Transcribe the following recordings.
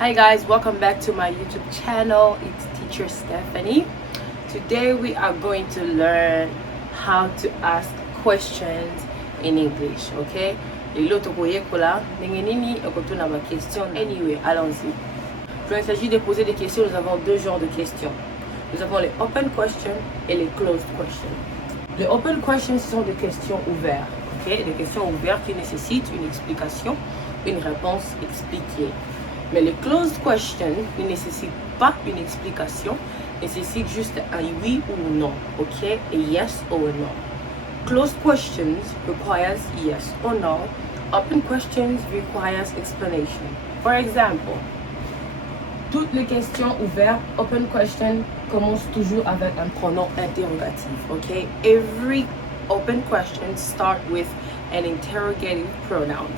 Hi guys, welcome back to my YouTube channel. It's Teacher Stephanie. Today we are going to learn how to ask questions in English, okay? Anyway, allons-y. Quand il s'agit de poser des questions, nous avons deux genres de questions. Nous avons les open questions et les closed questions. Les open questions sont des questions ouvertes, ok? Des questions ouvertes qui nécessitent une explication, une réponse expliquée. Mais les closed questions ne nécessitent pas une explication, nécessitent juste un oui ou non, ok? A yes or a no. Closed questions requires yes or no. Open questions requires explanation. For example, toutes les questions ouvertes, open question, commencent toujours avec un pronom interrogatif, ok? Every open question start with an interrogative pronoun.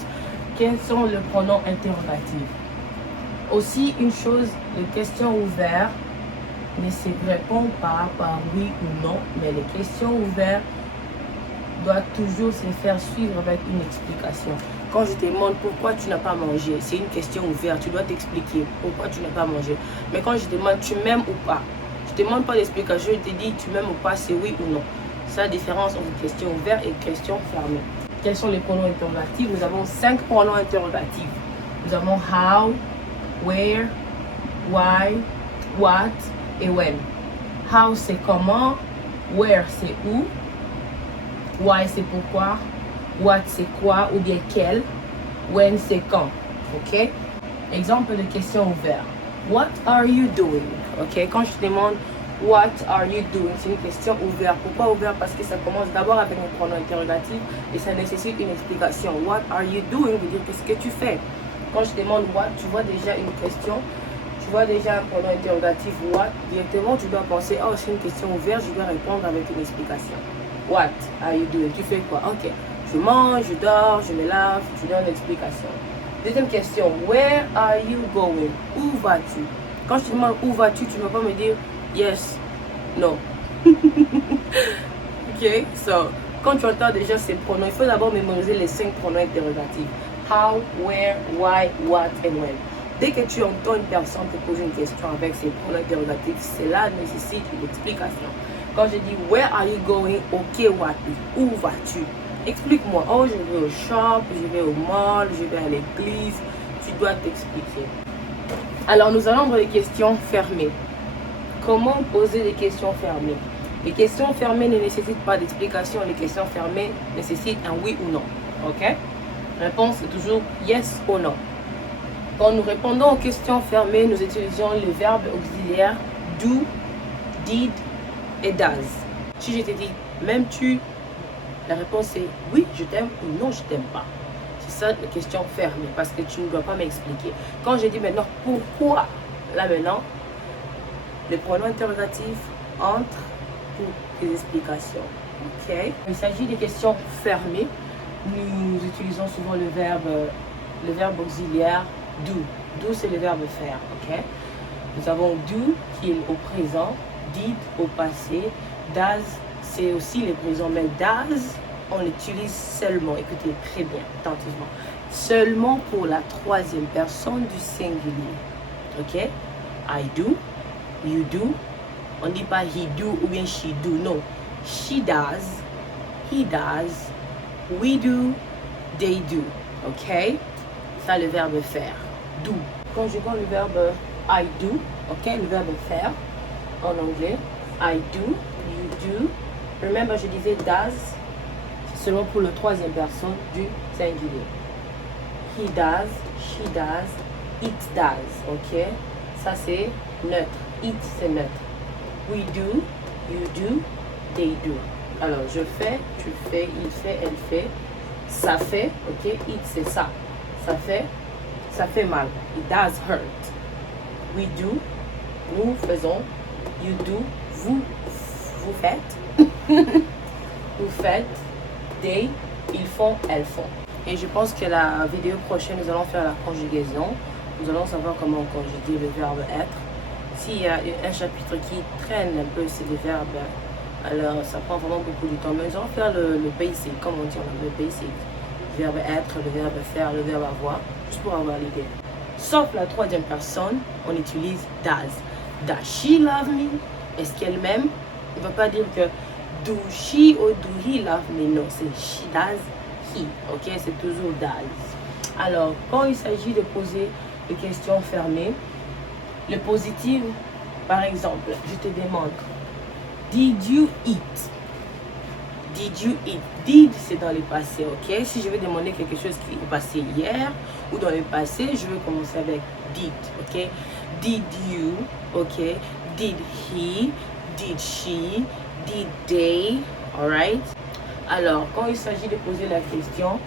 Quels sont les pronoms interrogatifs? Aussi, une chose, les questions ouvertes ne se répondent pas par oui ou non, mais les questions ouvertes doivent toujours se faire suivre avec une explication. Quand je te demande pourquoi tu n'as pas mangé, c'est une question ouverte, tu dois t'expliquer pourquoi tu n'as pas mangé. Mais quand je te demande tu m'aimes ou pas, je ne te demande pas d'explication, je te dis tu m'aimes ou pas, c'est oui ou non. C'est la différence entre question ouverte et question fermée. Quels sont les pronoms interrogatifs? Nous avons 5 pronoms interrogatifs. Nous avons how, where, why, what et when. How c'est comment, where c'est où, why c'est pourquoi, what c'est quoi ou bien quel, when c'est quand. Ok? Exemple de question ouverte. What are you doing? Ok? Quand je te demande what are you doing, c'est une question ouverte. Pourquoi ouverte? Parce que ça commence d'abord avec un pronom interrogatif et ça nécessite une explication. What are you doing veut dire qu'est-ce que tu fais. Quand je te demande what, tu vois déjà une question, tu vois déjà un pronom interrogatif what, directement tu dois penser, oh c'est une question ouverte, je dois répondre avec une explication. What are you doing? Tu fais quoi? Ok, je mange, je dors, je me lave, tu donnes l'explication. Deuxième question, where are you going? Où vas-tu? Quand je te demande où vas-tu, tu ne vas pas me dire yes, no. Ok, so, quand tu entends déjà ces pronoms, il faut d'abord mémoriser les 5 pronoms interrogatifs. How, where, why, what and when. Dès que tu entends une personne te poser une question avec ses pronoms interrogatifs, cela nécessite une explication. Quand je dis where are you going, ok, what, où vas-tu? Explique-moi. Oh, je vais au shop, je vais au mall, je vais à l'église. Tu dois t'expliquer. Alors, nous allons dans les questions fermées. Comment poser des questions fermées? Les questions fermées ne nécessitent pas d'explication. Les questions fermées nécessitent un oui ou non. Ok? Réponse est toujours yes ou no. Quand nous répondons aux questions fermées, nous utilisons le verbe auxiliaire do, did et does. Si je te dis m'aimes-tu, la réponse est oui, je t'aime ou non, je t'aime pas. C'est ça la question fermée parce que tu ne dois pas m'expliquer. Quand je dis maintenant pourquoi, là maintenant, les pronoms interrogatifs entrent pour des explications. Ok? Il s'agit des questions fermées. Nous utilisons souvent le verbe auxiliaire do. Do, c'est le verbe faire, ok? Nous avons do qui est au présent, did au passé, does, c'est aussi le présent, mais does, on l'utilise seulement, écoutez très bien, attentivement, seulement pour la troisième personne du singulier, ok? I do, you do, on ne dit pas he do ou bien she do, non, she does, he does, we do, they do, ok? Ça, le verbe faire, do. Conjuguons le verbe I do, ok? Le verbe faire en anglais. I do, you do. Remember, je disais does, c'est seulement pour la troisième personne du singulier. He does, she does, it does, ok? Ça, c'est neutre. It, c'est neutre. We do, you do, they do. Alors, je fais, tu fais, il fait, elle fait. Ça fait, ok? It, c'est ça. Ça fait mal. It does hurt. We do, nous faisons. You do, vous faites. Vous faites. They, ils font, elles font. Et je pense que la vidéo prochaine, nous allons faire la conjugaison. Nous allons savoir comment conjuguer le verbe être. S'il y a un chapitre qui traîne un peu, c'est le verbe. Alors, ça prend vraiment beaucoup de temps. Mais nous allons faire le basic, comme on dit en anglais, le basic. Le verbe être, le verbe faire, le verbe avoir, juste pour avoir l'idée. Sauf la troisième personne, on utilise does. Does she love me? Est-ce qu'elle m'aime? On ne va pas dire que do she ou do he love me? Non, c'est she does, he. Ok, c'est toujours does. Alors, quand il s'agit de poser des questions fermées, le positif, par exemple, je te demande, did you eat? Did you eat? Did, c'est dans le passé, ok? Si je veux demander quelque chose qui est passé hier ou dans le passé, je vais commencer avec did, ok? Did you, ok? Did he? Did she? Did they? Alright? Alors, quand il s'agit de poser la question,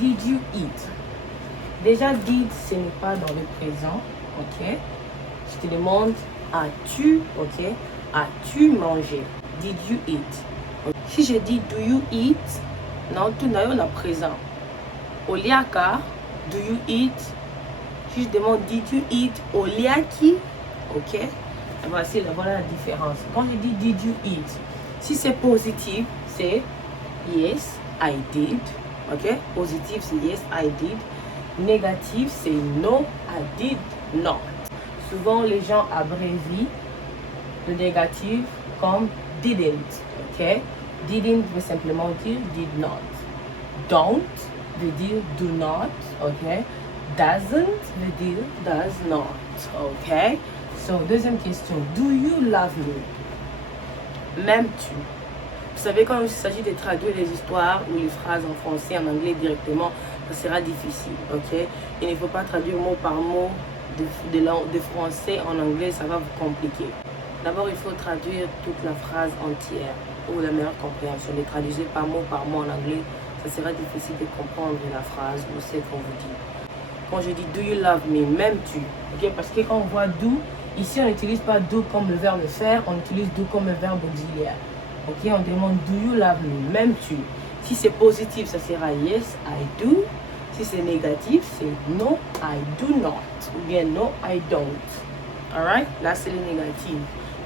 did you eat? Déjà, did, ce n'est pas dans le présent, ok? Je te demande, as-tu, ok? As-tu mangé? Did you eat? Si je dis do you eat, non, tout n'a pas présent. Oliaka, do you eat? Si je demande did you eat, oliaki, ok? Voici voilà la différence. Quand je dis did you eat, si c'est positif, c'est yes, I did, ok? Positif, c'est yes, I did. Négatif, c'est no, I did not. Souvent, les gens abrévient le négatif comme didn't, ok? Didn't veut simplement dire did not. Don't veut dire do not, ok? Doesn't veut dire does not, ok? So, deuxième question, do you love me? M'aimes-tu? Vous savez, quand il s'agit de traduire les histoires ou les phrases en français, en anglais directement, ça sera difficile, ok? Il ne faut pas traduire mot par mot de français en anglais, ça va vous compliquer. D'abord, il faut traduire toute la phrase entière pour la meilleure compréhension. Ne traduisez pas mot par mot en anglais, ça sera difficile de comprendre la phrase ou ce qu'on vous dit. Quand je dis do you love me, m'aimes-tu? Ok, parce que quand on voit do, ici on n'utilise pas do comme le verbe faire, on utilise do comme le verbe auxiliaire. Ok, on demande do you love me, m'aimes-tu? Si c'est positif, ça sera yes, I do. Si c'est négatif, c'est no, I do not. Ou bien no, I don't. Alright, là c'est le négatif.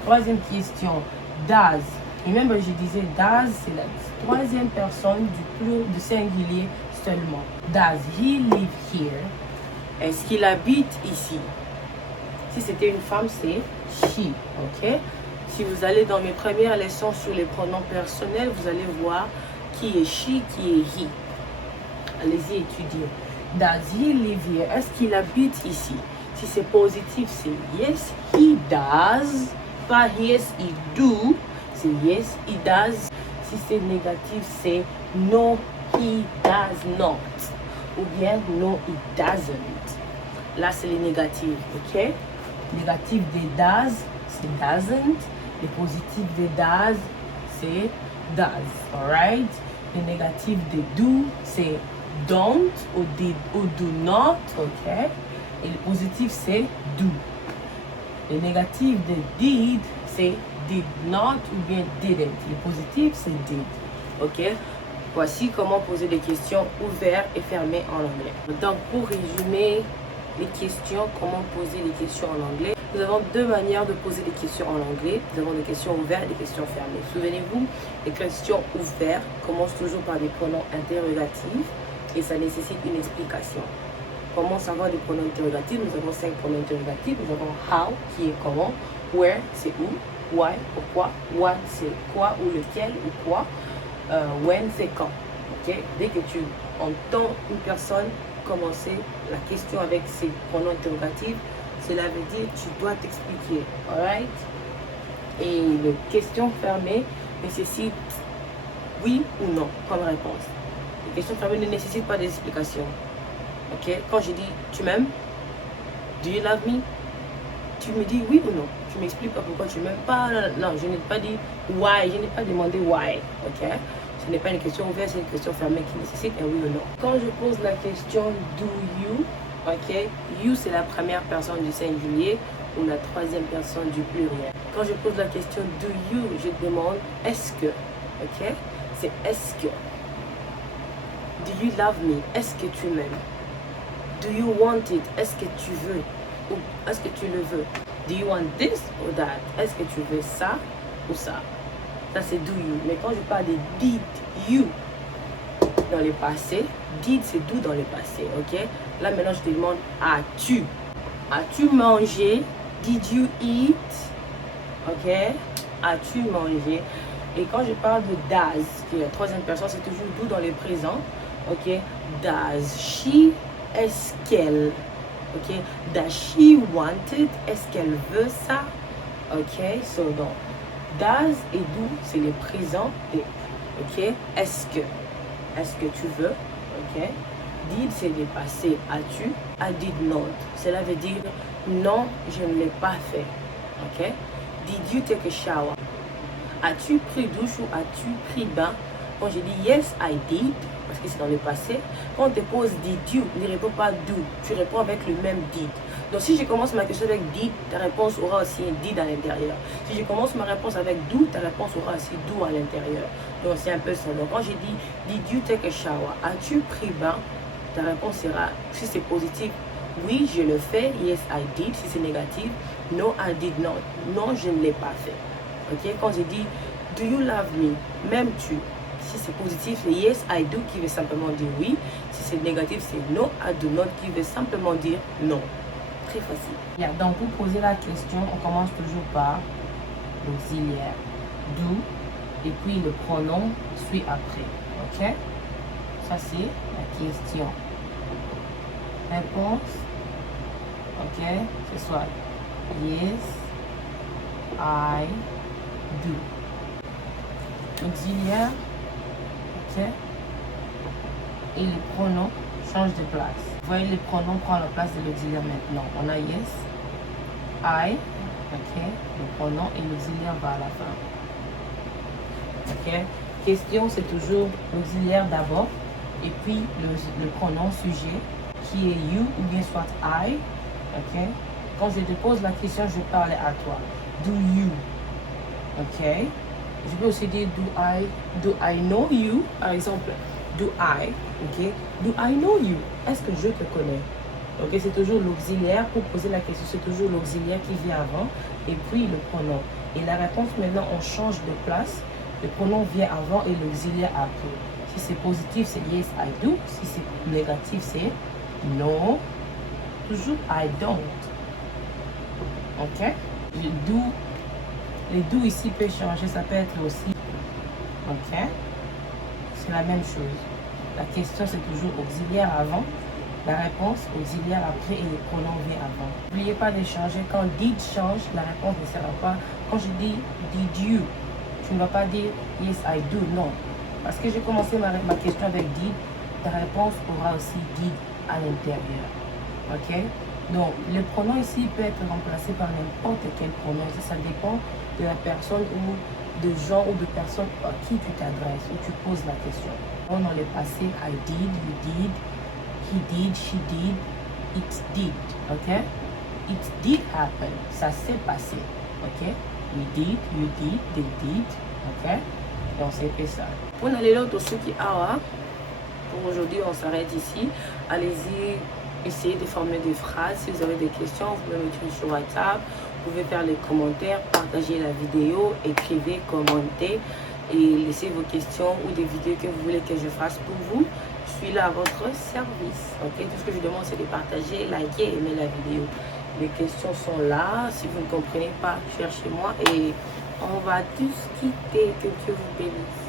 Troisième question, does. Remember, je disais does, c'est la troisième personne du singulier seulement. Does he live here? Est-ce qu'il habite ici? Si c'était une femme, c'est she, ok? Si vous allez dans mes premières leçons sur les pronoms personnels, vous allez voir qui est she, qui est he. Allez-y étudier. Does he live here? Est-ce qu'il habite ici? Si c'est positif, c'est yes, he does. Pas yes, he do. C'est yes, he does. Si c'est négatif, c'est no, he does not. Ou bien no, he doesn't. Là, c'est les négatifs, ok? Négatif des does, c'est doesn't. Les positifs des does, c'est does. Alright? Les négatifs des do, c'est don't ou did ou do not, ok? Et le positif, c'est do. Le négatif de did, c'est did not ou bien didn't. Le positif, c'est did. Ok? Voici comment poser des questions ouvertes et fermées en anglais. Donc, pour résumer les questions, comment poser les questions en anglais, nous avons deux manières de poser des questions en anglais. Nous avons des questions ouvertes et des questions fermées. Souvenez-vous, les questions ouvertes commencent toujours par des pronoms interrogatifs et ça nécessite une explication. Comment savoir des pronoms interrogatifs? Nous avons 5 pronoms interrogatifs. Nous avons how, qui est comment, where, c'est où, why, pourquoi, what, c'est quoi ou lequel ou quoi, when, c'est quand. Okay? Dès que tu entends une personne commencer la question avec ses pronoms interrogatifs, cela veut dire que tu dois t'expliquer. Alright? Et les questions fermées nécessitent oui ou non comme réponse. Les questions fermées ne nécessitent pas d'explication. Ok, quand je dis tu m'aimes, do you love me? Tu me dis oui ou non. Tu m'expliques pas pourquoi tu m'aimes pas. Non, je n'ai pas dit why, je n'ai pas demandé why. Ok, ce n'est pas une question ouverte, c'est une question fermée qui nécessite un oui ou non. Quand je pose la question do you, ok, you c'est la première personne du singulier ou la troisième personne du pluriel. Quand je pose la question do you, je demande est-ce que, ok, c'est est-ce que. Do you love me? Est-ce que tu m'aimes? Do you want it? Est-ce que tu veux? Ou est-ce que tu le veux? Do you want this or that? Est-ce que tu veux ça ou ça? Ça c'est do you. Mais quand je parle de did you dans le passé, did c'est do dans le passé, ok? Là maintenant je te demande as-tu? As-tu mangé? Did you eat? Ok? As-tu mangé? Et quand je parle de does, qui est la troisième personne, c'est toujours do dans le présent. Ok? Does she? Est-ce qu'elle? Ok? Does she want it? Est-ce qu'elle veut ça? Ok? So, donc, does et do, c'est le présent. Et, ok? Est-ce que tu veux? Ok? Did, c'est le passé. As-tu? I did not. Cela veut dire non, je ne l'ai pas fait. Ok? Did you take a shower? As-tu pris douche ou as-tu pris bain? Quand je dis yes, I did, parce que c'est dans le passé, quand on te pose did you, ne réponds pas do, tu réponds avec le même did. Donc si je commence ma question avec did, ta réponse aura aussi un did à l'intérieur. Si je commence ma réponse avec do, ta réponse aura aussi do à l'intérieur. Donc c'est un peu ça. Donc quand je dis did you take a shower, as-tu pris bain? Ta réponse sera, si c'est positif, oui, je le fais, yes, I did. Si c'est négatif, no, I did not. Non, je ne l'ai pas fait. Ok, quand je dis do you love me, m'aimes-tu? Si c'est positif, c'est yes, I do qui veut simplement dire oui. Si c'est négatif, c'est no, I do not qui veut simplement dire non. Très facile. Yeah, donc pour poser la question, on commence toujours par l'auxiliaire do et puis le pronom suit après. Ok, ça c'est la question. Réponse. Ok, c'est soit yes, I do. Auxiliaire, ok, et les pronoms changent de place. Vous voyez, les pronoms prennent la place de l'auxiliaire maintenant. On a yes, I, ok, le pronom et l'auxiliaire va à la fin. Ok, question, c'est toujours l'auxiliaire d'abord et puis le pronom sujet qui est you ou bien soit I. Ok, quand je te pose la question, je parle à toi. Do you? Ok. Je peux aussi dire do I know you? Par exemple, do I, ok? Do I know you? Est-ce que je te connais? Ok, c'est toujours l'auxiliaire. Pour poser la question, c'est toujours l'auxiliaire qui vient avant et puis le pronom. Et la réponse, maintenant, on change de place. Le pronom vient avant et l'auxiliaire après. Si c'est positif, c'est yes, I do. Si c'est négatif, c'est no. Toujours I don't. Ok? Le do. Les do ici peut changer, ça peut être aussi. Ok? C'est la même chose. La question, c'est toujours auxiliaire avant. La réponse, auxiliaire après et le pronom vient avant. N'oubliez pas de changer. Quand did change, la réponse ne sera pas. Quand je dis did you, tu ne vas pas dire yes, I do. Non. Parce que j'ai commencé ma question avec did, ta réponse aura aussi did à l'intérieur. Ok? Donc, le pronom ici peut être remplacé par n'importe quel pronom. Ça dépend de la personne ou de genre ou de personne à qui tu t'adresses ou tu poses la question. Dans le passé, I did, you did, he did, she did, it did. Ok? It did happen. Ça s'est passé. Ok? We did, you did, they did. Ok? Donc, c'est fait ça. Pour aller l'autre aussi qui a, pour aujourd'hui, on s'arrête ici. Allez-y. Essayez de former des phrases. Si vous avez des questions, vous pouvez m'écrire sur WhatsApp. Vous pouvez faire les commentaires, partager la vidéo, écrivez, commentez et laissez vos questions ou des vidéos que vous voulez que je fasse pour vous. Je suis là à votre service. Ok, tout ce que je demande, c'est de partager, liker et aimer la vidéo. Les questions sont là. Si vous ne comprenez pas, cherchez-moi et on va tous quitter. Que Dieu vous bénisse.